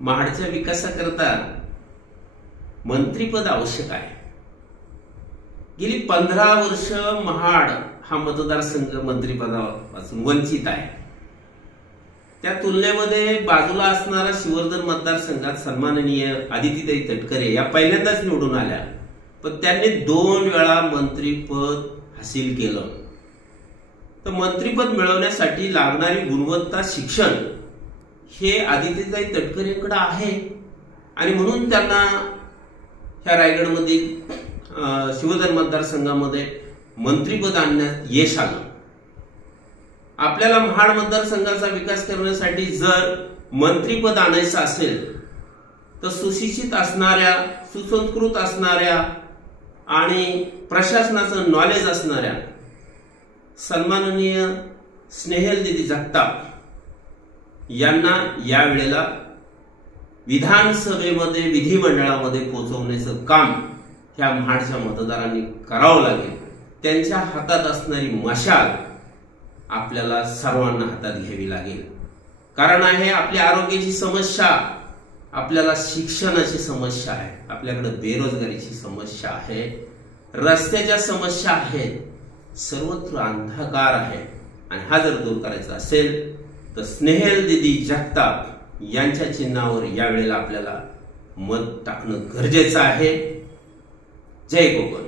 महाडच्या विकासाकरता मंत्रीपद आवश्यक आहे। गेली 15 वर्ष महाड हा मतदारसंघ मंत्रिपदापासून वंचित आहे। त्या तुलनेमध्ये बाजूला असणारा शिवर्धन मतदारसंघात सन्माननीय आदितीताई तटकरे या पहिल्यांदाच निवडून आल्या, पण त्यांनी 2 वेळा मंत्रीपद हासिल केलं। तर मंत्रीपद मिळवण्यासाठी लागणारी गुणवत्ता शिक्षण हे आदितीताई तटकरेंकडे आहे आणि म्हणून त्यांना ह्या रायगडमधील शिवधन मतदारसंघामध्ये मंत्रीपद आणण्यात यश आलं। आपल्याला महाड मतदारसंघाचा विकास करण्यासाठी जर मंत्रीपद आणायचं असेल तर सुशिक्षित असणाऱ्या, सुसंस्कृत असणाऱ्या आणि प्रशासनाचं नॉलेज असणाऱ्या सन्माननीय स्नेहल दीदी जगताप यांना या वेळेला विधानसभेमध्ये, विधिमंडळामध्ये पोहोचवण्याचं काम ह्या महाडच्या मतदारांनी करावं लागेल। त्यांच्या हातात असणारी मशाल आपल्याला सर्वांना हातात घ्यावी लागेल। कारण आहे आपल्या आरोग्याची समस्या, आपल्याला शिक्षणाची समस्या आहे, आपल्याकडे बेरोजगारीची समस्या आहे, रस्त्याच्या समस्या आहेत, सर्वत्र अंधकार आहे आणि हा जर दूर करायचा असेल तर स्नेहल दीदी जगताप यांच्या चिन्हावर यावेळेला आपल्याला मत टाकणं गरजेचं आहे। जय कोकण।